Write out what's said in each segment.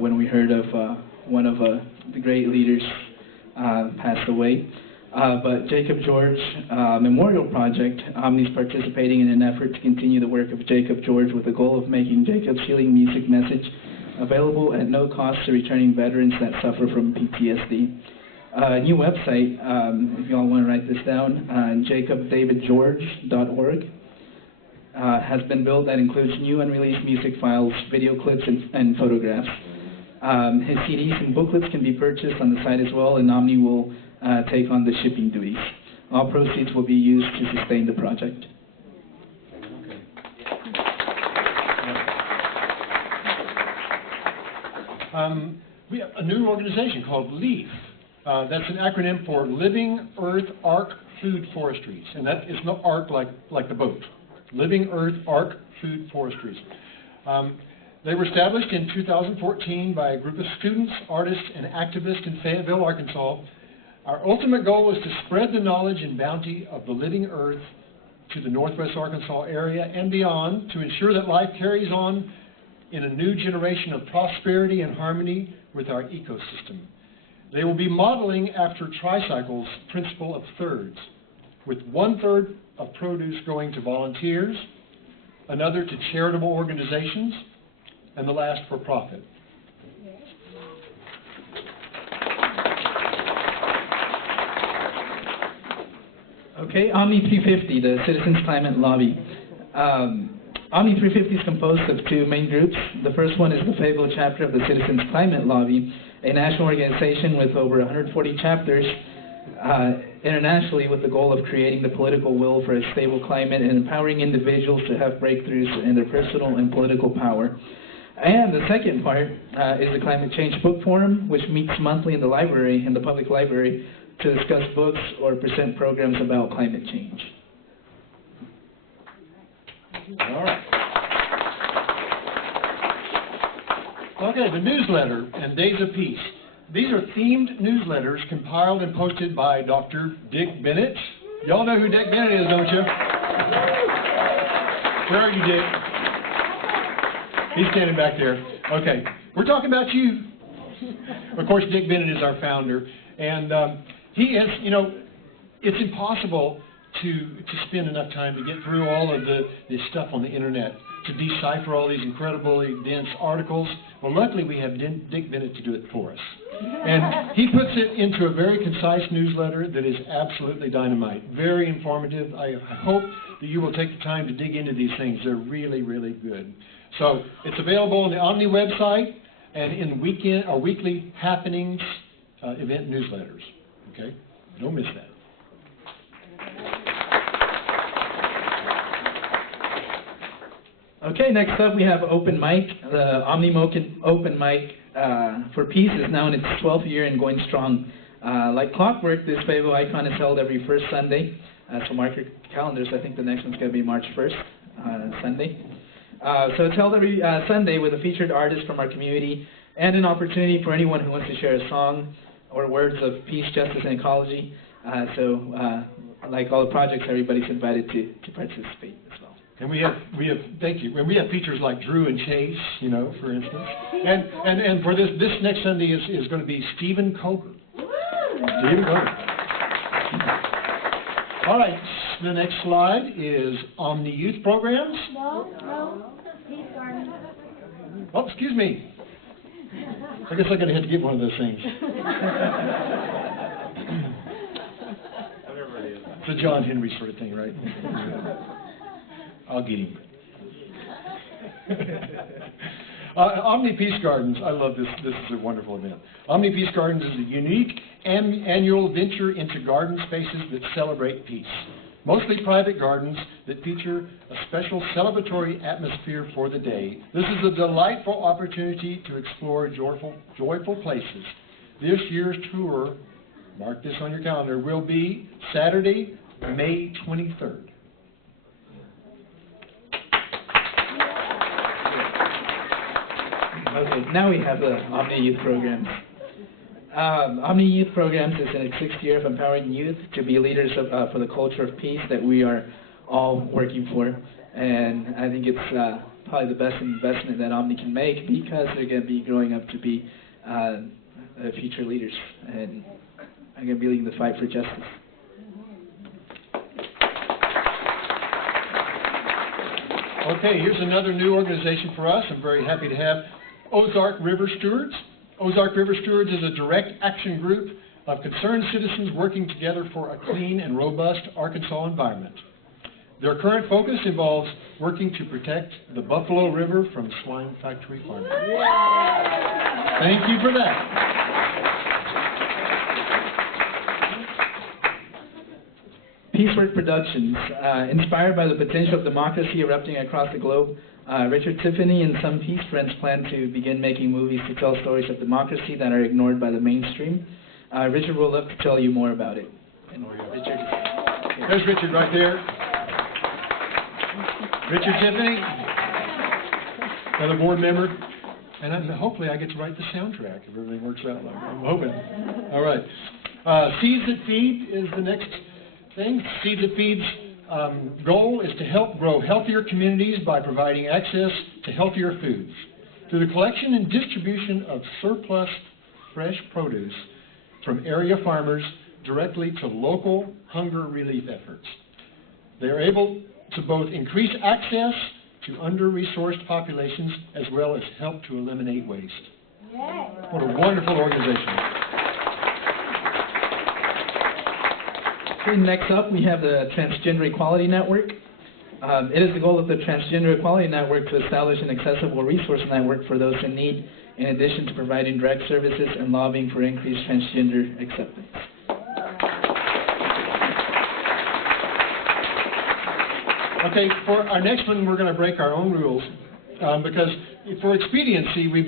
when we heard of one of the great leaders passed away. But Jacob George Memorial Project, OMNI is participating in an effort to continue the work of Jacob George with the goal of making Jacob's healing music message available at no cost to returning veterans that suffer from PTSD. A new website, if you all want to write this down, jacobdavidgeorge.org, has been built that includes new unreleased music files, video clips, and photographs. His CDs and booklets can be purchased on the site as well, and OMNI will take on the shipping duties. All proceeds will be used to sustain the project. We have a new organization called LEAF. That's an acronym for Living Earth Ark Food Forestries, and that is not ark like the boat. Living Earth Ark Food Forestries. They were established in 2014 by a group of students, artists, and activists in Fayetteville, Arkansas. Our ultimate goal was to spread the knowledge and bounty of the living earth to the Northwest Arkansas area and beyond to ensure that life carries on in a new generation of prosperity and harmony with our ecosystem. They will be modeling after Tricycle's principle of thirds, with 1/3 of produce going to volunteers, another to charitable organizations, and the last for profit. Okay, OMNI 350, the Citizens Climate Lobby. OMNI 350 is composed of two main groups. The first one is the Fayetteville chapter of the Citizens Climate Lobby, a national organization with over 140 chapters internationally with the goal of creating the political will for a stable climate and empowering individuals to have breakthroughs in their personal and political power. And the second part is the Climate Change Book Forum, which meets monthly in the library, in the public library, to discuss books or present programs about climate change. All right. Okay, the newsletter and Days of Peace. These are themed newsletters compiled and posted by Dr. Dick Bennett. Y'all know who Dick Bennett is, don't you? Where are you, Dick? He's standing back there. Okay, we're talking about you. Of course, Dick Bennett is our founder, and he is, you know, it's impossible to spend enough time to get through all of this stuff on the internet, to decipher all these incredibly dense articles. Well, luckily we have Dick Bennett to do it for us. And he puts it into a very concise newsletter that is absolutely dynamite, very informative. I hope that you will take the time to dig into these things. They're really, really good. So it's available on the OMNI website and in weekly happenings event newsletters. Okay? Don't miss that. Okay, next up we have Open Mic. The OMNI Open Mic for Peace is now in its 12th year and going strong. Like clockwork, this Fayetteville icon is held every first Sunday. So mark your calendars. I think the next one's going to be March 1st, Sunday. So it's held every Sunday with a featured artist from our community and an opportunity for anyone who wants to share a song or words of peace, justice, and ecology. Like all the projects, everybody's invited to participate as well. And we have thank you. And we have features like Drew and Chase, you know, for instance. And for this next Sunday is going to be Stephen Coker. Stephen Coker. All right, the next slide is OMNI Youth Programs. No, Peace Garden. Oh, excuse me. I guess I'm going to have to get one of those things. It's a John Henry sort of thing, right? I'll get him. OMNI Peace Gardens. I love this. This is a wonderful event. OMNI Peace Gardens is a unique annual venture into garden spaces that celebrate peace. Mostly private gardens that feature a special celebratory atmosphere for the day. This is a delightful opportunity to explore joyful places. This year's tour, mark this on your calendar, will be Saturday, May 23rd. Okay, now we have the OMNI Youth Programs. OMNI Youth Programs is in its 6th year of empowering youth to be leaders for the culture of peace that we are all working for. And I think it's probably the best investment that OMNI can make, because they're going to be growing up to be future leaders, and are going to be leading the fight for justice. Okay, here's another new organization for us. I'm very happy to have Ozark River Stewards. Ozark River Stewards is a direct action group of concerned citizens working together for a clean and robust Arkansas environment. Their current focus involves working to protect the Buffalo River from swine factory farming. Thank you for that. Peacework Productions, inspired by the potential of democracy erupting across the globe, Richard Tiffany and some Peace Friends plan to begin making movies to tell stories of democracy that are ignored by the mainstream. Richard will love to tell you more about it. And Richard, there's Richard right there. Richard Tiffany, another board member, and hopefully I get to write the soundtrack if everything works out like I'm hoping. All right. Seeds That Feed is the next thing. Seeds That Feed's goal is to help grow healthier communities by providing access to healthier foods through the collection and distribution of surplus fresh produce from area farmers directly to local hunger relief efforts. They are able to both increase access to under-resourced populations as well as help to eliminate waste. What a wonderful organization. Okay, next up, we have the Transgender Equality Network. It is the goal of the Transgender Equality Network to establish an accessible resource network for those in need, in addition to providing direct services and lobbying for increased transgender acceptance. Okay, for our next one, we're going to break our own rules because for expediency, we've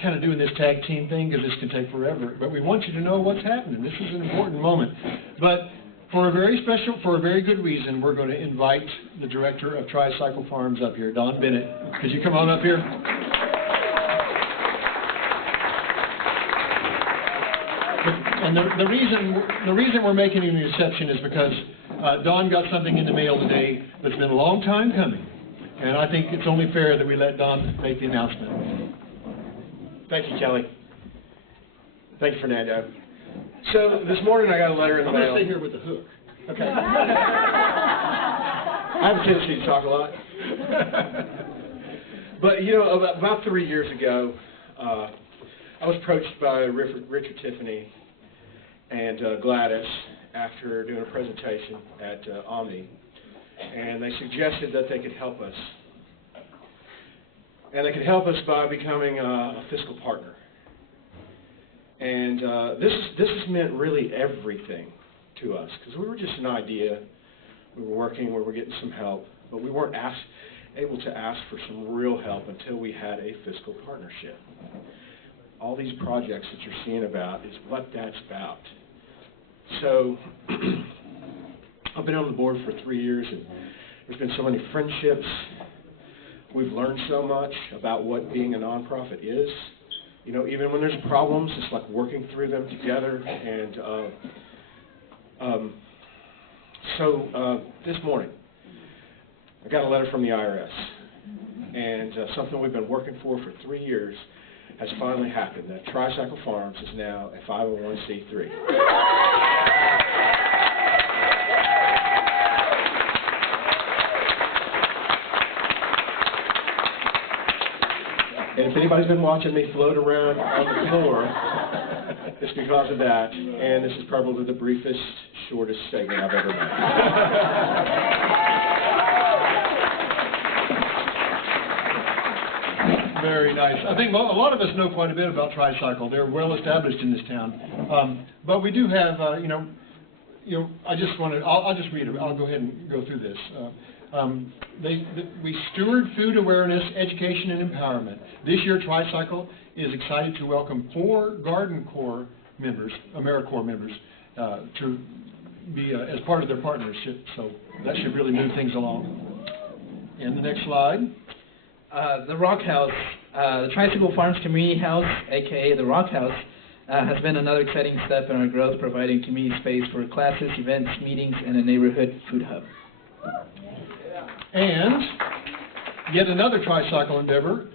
kind of doing this tag team thing because this can take forever. But we want you to know what's happening. This is an important moment. But for a very good reason, we're going to invite the director of Tricycle Farms up here, Don Bennett. Could you come on up here? And the reason we're making a exception is because Don got something in the mail today that's been a long time coming, and I think it's only fair that we let Don make the announcement. Thank you, Kelly. Thank you, Fernando. So this morning I got a letter in the mail. I'm going to stay here with the hook. Okay. I have a tendency to talk a lot. But, you know, about 3 years ago, I was approached by Richard Tiffany and Gladys after doing a presentation at OMNI, and they suggested that they could help us. And they could help us by becoming a fiscal partner. And this has meant really everything to us, because we were just an idea. We were working, we were getting some help, but we weren't able to ask for some real help until we had a fiscal partnership. All these projects that you're seeing about is what that's about. So I've been on the board for 3 years, and there's been so many friendships. We've learned so much about what being a nonprofit is. You know, even when there's problems, it's like working through them together. And so this morning, I got a letter from the IRS, and something we've been working for 3 years has finally happened. That Tricycle Farms is now a 501c3. And if anybody's been watching me float around on the floor, it's because of that. And this is probably the briefest, shortest statement I've ever made. Very nice. I think a lot of us know quite a bit about Tricycle. They're well established in this town. But we do have, I just want to, I'll just read it. I'll go ahead and go through this. We steward food awareness, education, and empowerment. This year, Tricycle is excited to welcome 4 Garden Corps members, AmeriCorps members, to be as part of their partnership. So that should really move things along. And the next slide. The Rock House, the Tricycle Farms Community House, aka the Rock House, has been another exciting step in our growth, providing community space for classes, events, meetings, and a neighborhood food hub. And Yet another tricycle endeavor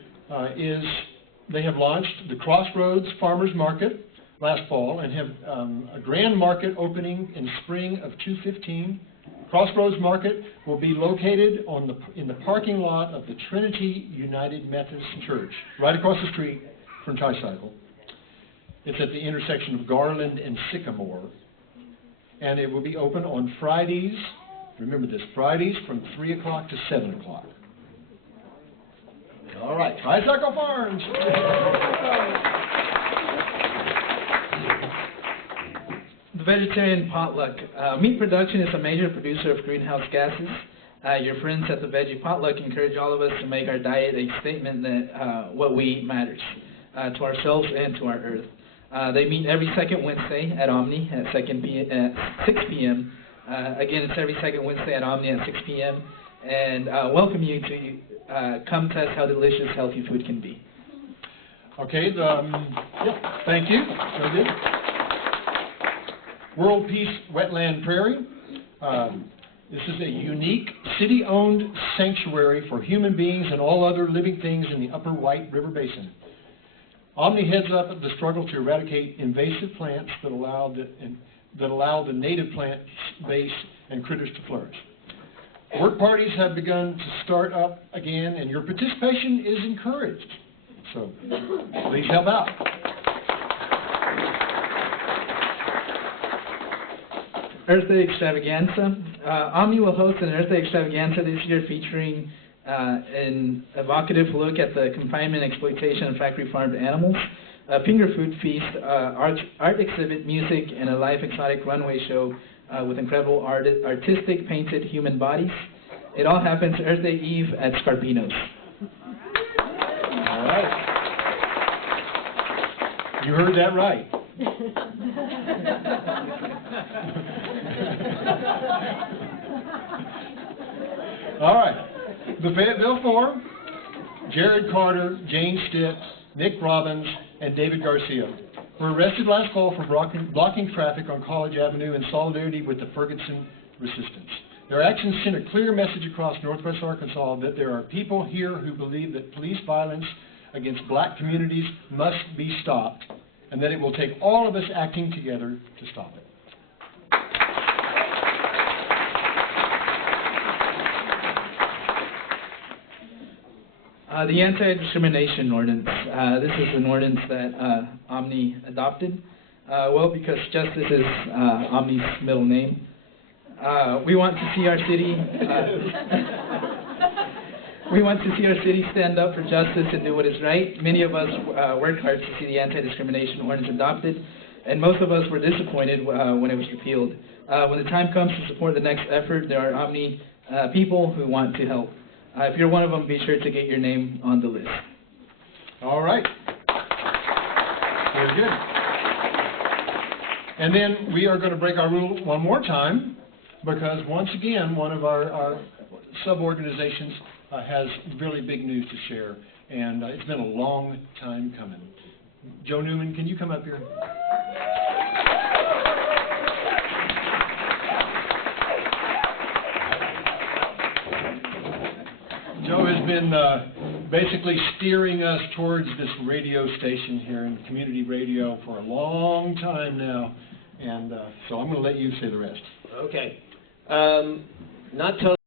is they have launched the Crossroads Farmers Market last fall and have a grand market opening in spring of 2015. Crossroads Market will be located in the parking lot of the Trinity United Methodist Church, right across the street from Tricycle. It's at the intersection of Garland and Sycamore. And it will be open on Fridays, remember this, Fridays from 3 o'clock to 7 o'clock. All right, Tricycle Farms. The vegetarian potluck. Meat production is a major producer of greenhouse gases. Your friends at the Veggie Potluck encourage all of us to make our diet a statement that what we eat matters to ourselves and to our earth. They meet every second Wednesday at OMNI at 6 p.m. Again, it's every second Wednesday at OMNI at 6 p.m. And welcome you to come test how delicious healthy food can be. Okay, thank you. Very good. World Peace Wetland Prairie. This is a unique city-owned sanctuary for human beings and all other living things in the upper White River Basin. OMNI heads up the struggle to eradicate invasive plants that allow the native plant base and critters to flourish. Work parties have begun to start up again, and your participation is encouraged. So please help out. Earth Day Extravaganza. OMNI will host an Earth Day Extravaganza this year featuring an evocative look at the confinement, exploitation of factory-farmed animals, a finger food feast, art exhibit, music, and a live exotic runway show with incredible artistic painted human bodies. It all happens Earth Day Eve at Scarpino's. All right. You heard that right. All right. The Fayetteville Four, Jared Carter, Jane Stitt, Nick Robbins, and David Garcia were arrested last fall for blocking traffic on College Avenue in solidarity with the Ferguson resistance. Their actions sent a clear message across Northwest Arkansas that there are people here who believe that police violence against black communities must be stopped, and that it will take all of us acting together to stop it. The anti-discrimination ordinance. This is an ordinance that OMNI adopted. Well, because justice is OMNI's middle name. We want to see our city. We want to see our city stand up for justice and do what is right. Many of us worked hard to see the anti-discrimination ordinance adopted, and most of us were disappointed when it was repealed. When the time comes to support the next effort, there are OMNI people who want to help. If you're one of them, be sure to get your name on the list. All right. Very good. And then we are going to break our rule one more time, because once again, one of our sub-organizations has really big news to share, and it's been a long time coming. Joe Newman, can you come up here? Joe has been basically steering us towards this radio station here in community radio for a long time now, and so I'm going to let you say the rest. Okay. Not totally.